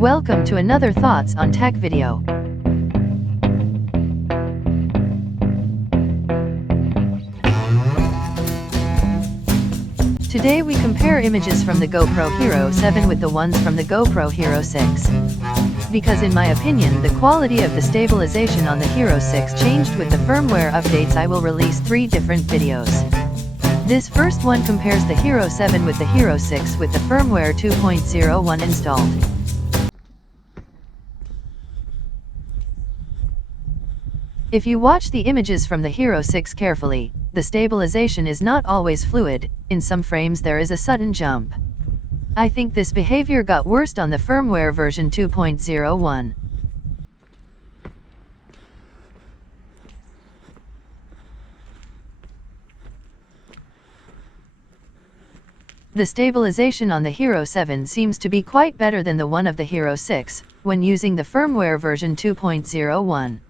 Welcome to another Thoughts on Tech video. Today we compare images from the GoPro Hero 7 with the ones from the GoPro Hero 6. Because in my opinion the quality of the stabilization on the Hero 6 changed with the firmware updates, I will release 3 different videos. This first one compares the Hero 7 with the Hero 6 with the firmware 2.01 installed. If you watch the images from the Hero 6 carefully, the stabilization is not always fluid. In some frames there is a sudden jump. I think this behavior got worse on the firmware version 2.01. The stabilization on the Hero 7 seems to be quite better than the one of the Hero 6, when using the firmware version 2.01.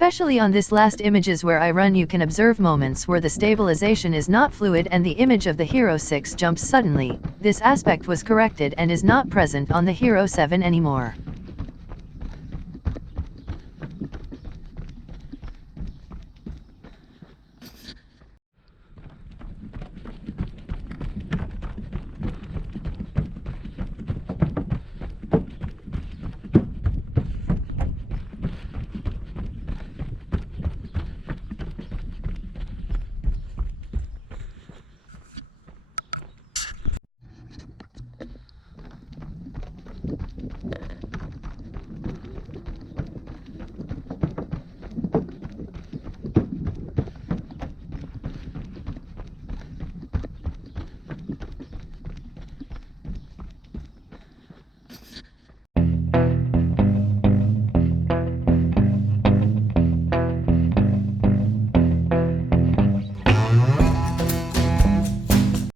Especially on this last images where I run, you can observe moments where the stabilization is not fluid and the image of the Hero 6 jumps suddenly. This aspect was corrected and is not present on the Hero 7 anymore.